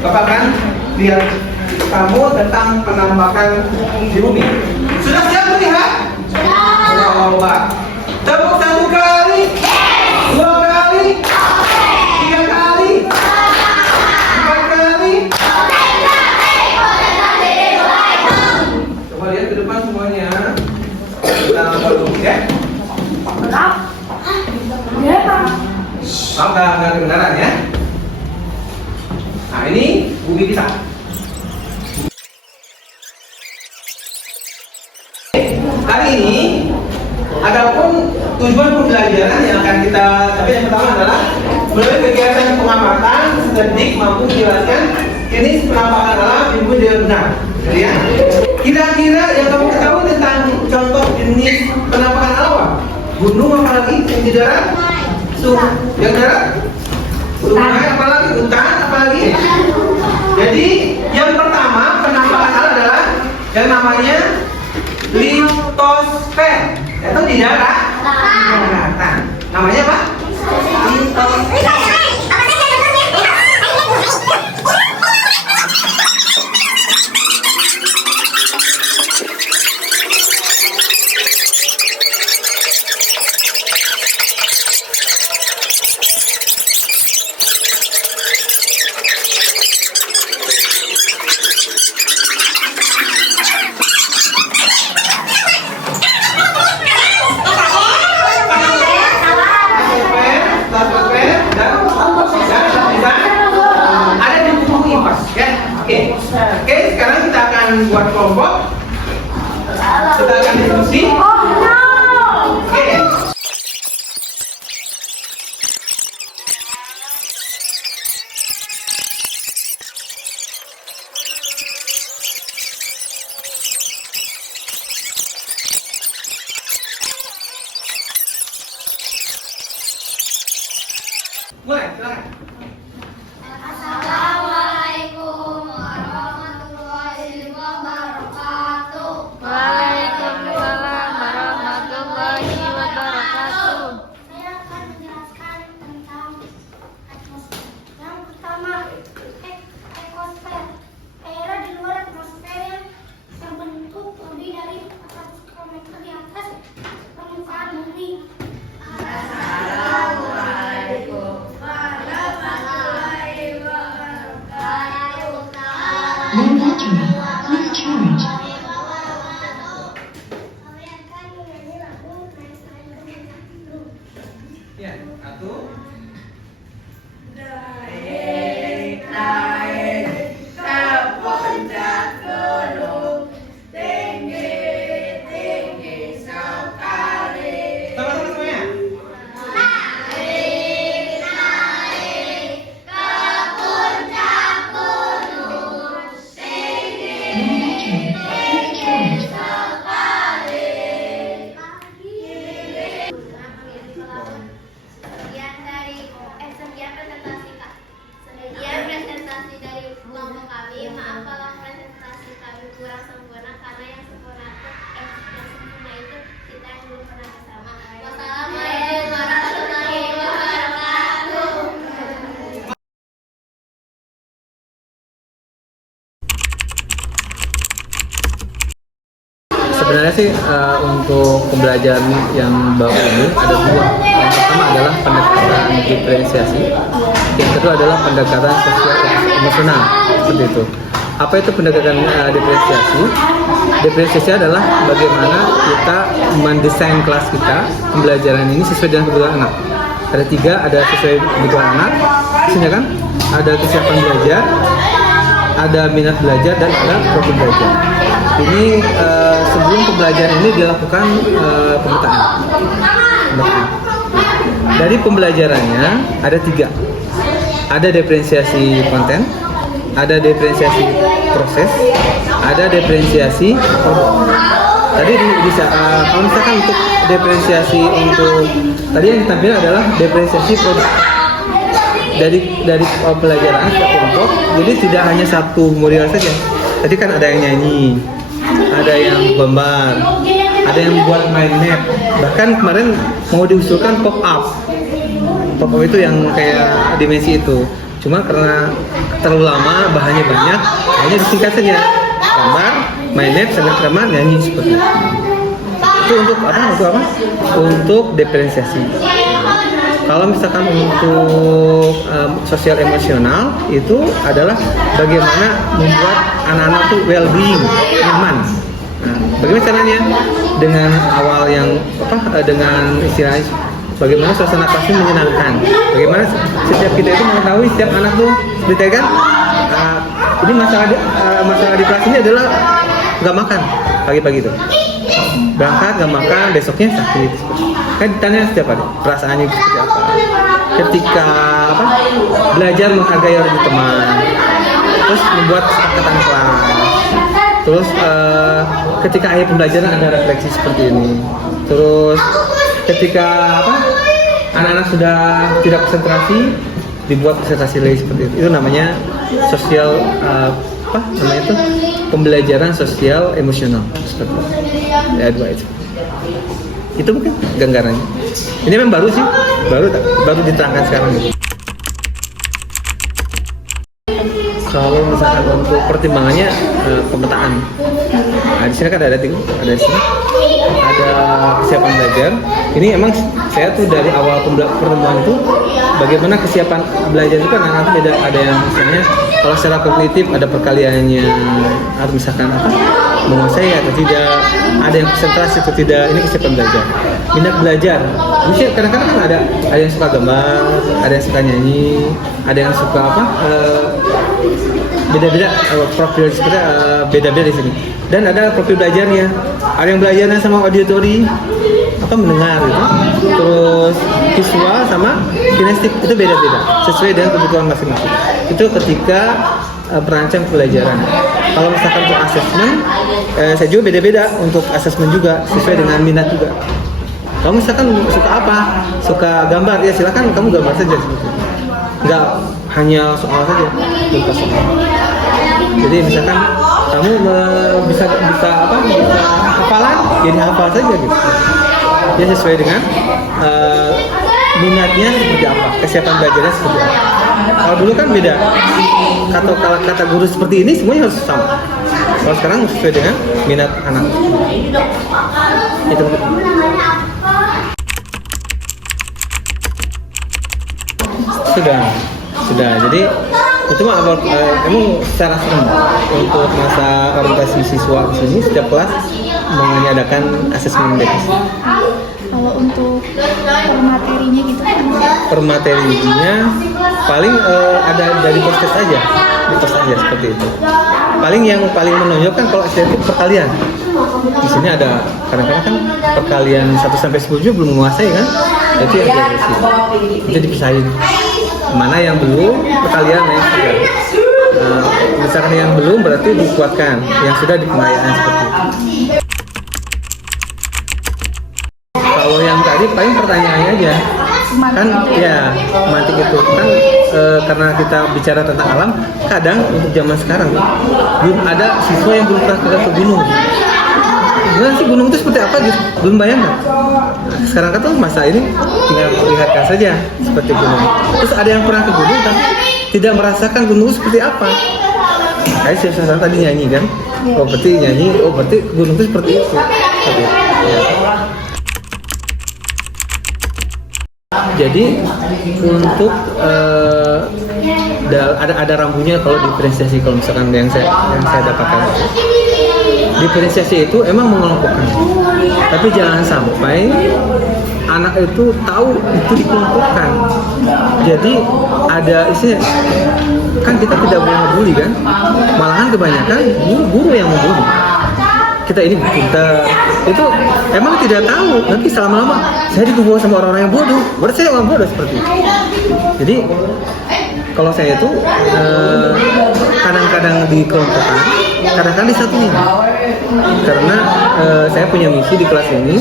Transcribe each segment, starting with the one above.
Bapak akan lihat kamu tentang penampakan di bumi. Sudah siap melihat? Sudah. Coba. Tepuk 1 kali, 2 kali, 3 kali, 4 kali. Coba lihat ke depan semuanya. Kita belum ya? Maaf, nggak kedengaran ya. Nah, ini bumi kita. Hari ini, adapun tujuan pembelajaran yang akan kita capai yang pertama adalah melalui kegiatan pengamatan, cerdik mampu menjelaskan jenis penampakan alam di bumi dengan benar. Ya. Kira-kira yang kamu ketahui tentang contoh jenis penampakan alam? Gunung apalagi yang di darat? Yang darat? Sungai apalagi? Hutan apalagi? Jadi yang pertama penampakan alam adalah yang namanya litosfer. Itu di darat. Daratan. Namanya apa? Litosfer. Oke, sekarang kita akan buat kelompok. Kita akan diskusi. Oke. Mulai, silakan. Assalamualaikum warahmatullahi wabarakatuh. Waalaikumsalam warahmatullahi wabarakatuh. Saya akan menjelaskan tentang atmosfer. Yang pertama, ekosfer. Daerah di luar atmosfer yang terbentuk lebih dari 400 km di atas permukaan bumi. Low battery. Please charge. Ya, satu. Sama-sama semuanya. Low battery. Please charge. Sekian presentasi dari kelompok kami. Maaf kalau presentasi kami kurang sempurna karena yang sempurna itu kita yang belum pernah bersama. Wassalamualaikum warahmatullahi wabarakatuh. Sebenarnya sih untuk pembelajaran yang baru ini ada dua. Yang pertama adalah pendekatan diferensiasi, yang kedua adalah pendekatan sosial emosional, seperti itu. Apa itu pendekatan diferensiasi? Diferensiasi adalah bagaimana kita mendesain kelas kita, pembelajaran ini sesuai dengan kebutuhan anak. Ada tiga, ada sesuai kebutuhan anak, misalnya kan, ada kesiapan belajar, ada minat belajar, dan ada program belajar. Ini sebelum pembelajaran ini dilakukan pemetaan. Dari pembelajarannya ada tiga. Ada diferensiasi konten, ada diferensiasi proses, ada diferensiasi produk. Tadi bisa kalau misalkan untuk diferensiasi untuk tadi yang ditampilkan adalah diferensiasi produk. Dari pelajaran setiap kelompok, jadi tidak hanya satu model saja. Tadi kan ada yang nyanyi, ada yang gambar, ada yang buat mind map. Bahkan kemarin mau diusulkan pop up itu yang kayak dimensi itu. Cuma karena terlalu lama, bahannya banyak, akhirnya disingkat saja. Gambar, main net, sambil ceramah, nyanyi seperti itu. Itu untuk apa? Untuk diferensiasi. Kalau misalkan untuk sosial emosional itu adalah bagaimana membuat anak-anak tuh well-being, nyaman. Nah, bagaimana caranya? Dengan awal yang dengan istilahnya bagaimana suasana kelasnya menyenangkan. Bagaimana setiap kita itu mengetahui setiap anak tuh ditekan. Ini masalah di kelas ini adalah nggak makan pagi-pagi tuh. Berangkat nggak makan, besoknya sakit. Kan ditanya setiap hari perasaannya seperti apa. Ketika belajar menghargai orang teman, terus membuat kesepakatan kelas. Terus ketika akhir pembelajaran ada refleksi seperti ini. Terus ketika anak-anak sudah tidak konsentrasi, dibuat presentasi lagi seperti itu. Itu namanya sosial pembelajaran sosial emosional seperti itu. Ya, dua itu. Itu mungkin gambarannya. Ini memang baru sih, baru diterangkan sekarang. Kalau misalkan untuk pertimbangannya pemetaan. Nah, di sini kan ada di sini ada kesiapan belajar. Ini emang saya tuh dari awal pertemuan itu bagaimana kesiapan belajar itu kan anak-anak beda. Ada yang misalnya kalau secara kognitif ada perkaliannya, atau misalkan menguasai atau tidak, ada yang konsentrasi atau tidak. Ini kesiapan belajar. Minat belajar. Mungkin kadang-kadang kan ada yang suka gambar, ada yang suka nyanyi, ada yang suka beda-beda profil seperti beda-beda di sini. Dan ada profil belajarnya. Ada yang belajarnya sama auditory, mendengar gitu. Terus visual sama kinestik itu beda-beda sesuai dengan kebutuhan masing-masing. Itu ketika perancang pembelajaran. Kalau misalkan untuk asesmen, saya juga beda-beda untuk asesmen juga sesuai dengan minat juga. Kamu misalkan suka apa? Suka gambar, ya silakan kamu gambar saja. Nggak hanya soal saja, bukan soal. Jadi misalkan kamu bisa hafalan, jadi hafal saja gitu. Ya sesuai dengan minatnya seperti apa, kesiapan belajarnya seperti apa. Kalau dulu kan beda. Kata guru seperti ini semuanya harus sama. Kalau sekarang sesuai dengan minat anak. Itu. Sudah. Jadi itu emang secara serem untuk masa orientasi siswa di sini setiap kelas mengadakan asesmen basic. Kalau untuk permaterinya gitu kan? Permaterinya paling ada dari podcast aja, seperti itu. Paling yang paling menonjolkan kalau itu perkalian. Di sini ada kadang-kadang kan perkalian 1 sampai 10 juga belum menguasai kan? Itu yang jadi sih. Itu dipisahin. Mana yang belum perkalian yang sudah. Misalkan yang belum berarti dikuatkan, yang sudah dikemayakan seperti itu. Kalau yang tadi paling pertanyaannya aja kan ya mantik itu kan karena kita bicara tentang alam, kadang untuk zaman sekarang belum ada siswa yang belum pernah ke gunung. Gimana sih gunung itu seperti apa gitu? Belum bayangkan. Sekarang kan tuh masa ini tinggal melihatkan saja seperti gunung. Terus ada yang pernah ke gunung tapi tidak merasakan gunung itu seperti apa. Kayak saya tadi nyanyi kan, berarti gunung itu seperti itu. Ya. Jadi untuk ada rambunya kalau diferensiasi, kalau misalkan yang saya dapatkan. Diferensiasi itu emang mengelompokkan, tapi jangan sampai anak itu tahu itu dikelompokkan. Jadi ada istilah kan kita tidak boleh membuli kan, malahan kebanyakan guru yang membuli. Kita ini pintar, itu emang tidak tahu. Nanti selama-lama saya dibawa sama orang-orang yang bodoh, berarti saya orang bodoh seperti itu. Jadi kalau saya itu kadang-kadang dikelompokkan, kadang-kadang disatuin. Karena saya punya misi di kelas ini.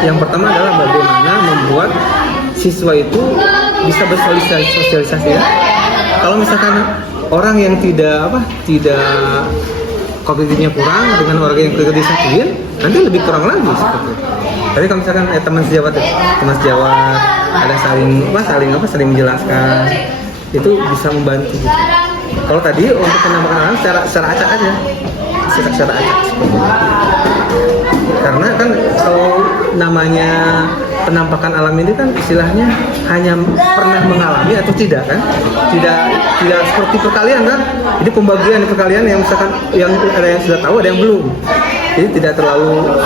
Yang pertama adalah bagaimana membuat siswa itu bisa bersosialisasi ya. Kalau misalkan orang yang tidak kognitifnya kurang dengan orang yang kognitif disatuin, nanti lebih kurang lagi seperti itu. Tapi kalau misalkan teman sejawat ada saling menjelaskan. itu bisa membantu gitu. Kalau tadi untuk penampakan alam secara acak aja, secara acak seperti itu. Karena kan kalau namanya penampakan alam ini kan istilahnya hanya pernah mengalami atau tidak kan, tidak seperti perkalian kan. Jadi pembagian di perkalian yang misalkan yang ada yang sudah tahu, ada yang belum. Jadi tidak terlalu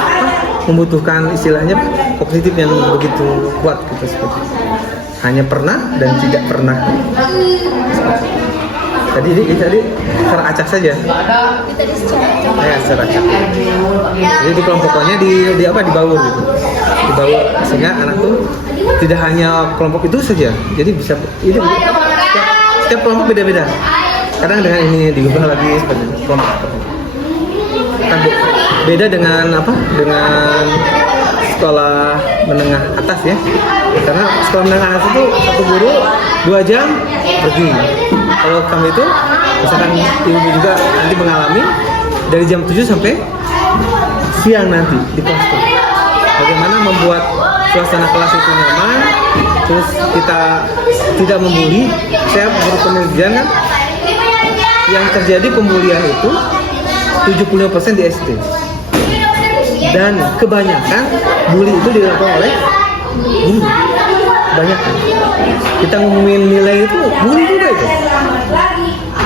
membutuhkan istilahnya positif yang begitu kuat gitu seperti itu. Hanya pernah dan tidak pernah. Tadi secara acak saja. Ya, secara acak. Jadi dikelompokkannya di apa, di baur gitu. Di baur sehingga anak tuh tidak hanya kelompok itu saja. Jadi bisa ini setiap kelompok beda-beda. Kadang dengan ini digubah lagi seperti kelompok. Kan beda dengan apa? Dengan sekolah menengah atas ya. Karena sekolah menengah atas itu satu guru 2 jam pergi. Kalau kami itu misalkan ibu juga nanti mengalami dari jam 7 sampai siang nanti di kelas. Bagaimana membuat suasana kelas itu nyaman, terus kita tidak membuli. Saya berpenelitian kan yang terjadi pembulian itu 75% di SD. Dan kebanyakan bully itu dilakukan oleh guru. Banyak kan. Kita ngomongin nilai itu bully juga itu.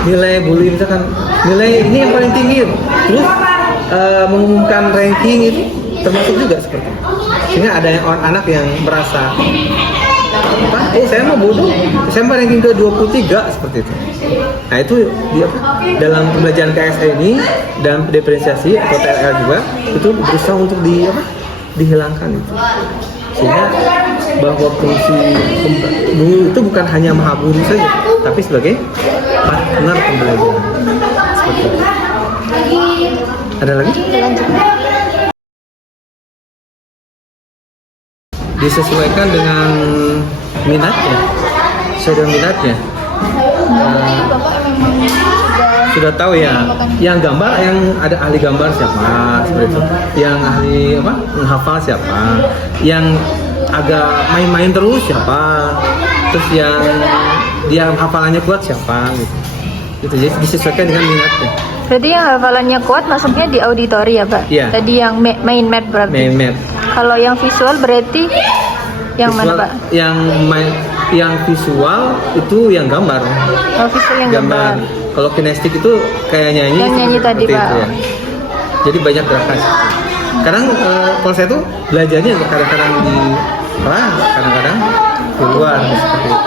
Nilai bully misalkan nilai ini yang paling tinggi. Terus mengumumkan ranking itu termasuk juga seperti itu. Sehingga ada anak yang merasa apa? Saya mau bodoh. Saya mau ranking ke-23 seperti itu. Nah itu dia dalam pembelajaran KSE ini dan diferensiasi atau TLL juga itu berusaha untuk dihilangkan itu. Sehingga bahwa fungsi guru itu bukan hanya maha guru saja, tapi sebagai partner pembelajaran. Seperti itu. Ada lagi? Disesuaikan dengan minatnya, sesuai minatnya. Sudah tahu ya, yang gambar, yang ada ahli gambar siapa, seperti itu. Yang ahli apa, menghafal siapa, yang agak main-main terus siapa, terus yang dia hafalannya kuat siapa, gitu. Itu jadi disesuaikan dengan minatnya. Berarti yang hafalannya kuat masuknya di auditori ya Pak? Iya. Tadi yang main map berarti? Main map. Kalau yang visual berarti yang visual, mana Pak? Yang visual itu yang gambar. Oh, visual yang gambar. Kalau kinestik itu kayak nyanyi. Yang nyanyi tadi Pak. Itu, ya. Jadi banyak gerakan. Kadang kalau saya tuh belajarnya kadang-kadang di kelas, kadang-kadang di luar seperti itu.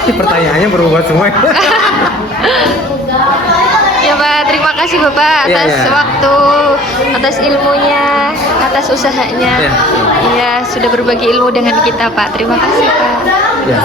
Ini pertanyaannya berubah semua. Ya Pak, terima kasih Bapak atas waktu, atas ilmunya, atas usahanya. Ya, sudah berbagi ilmu dengan kita Pak. Terima kasih Pak. Ya.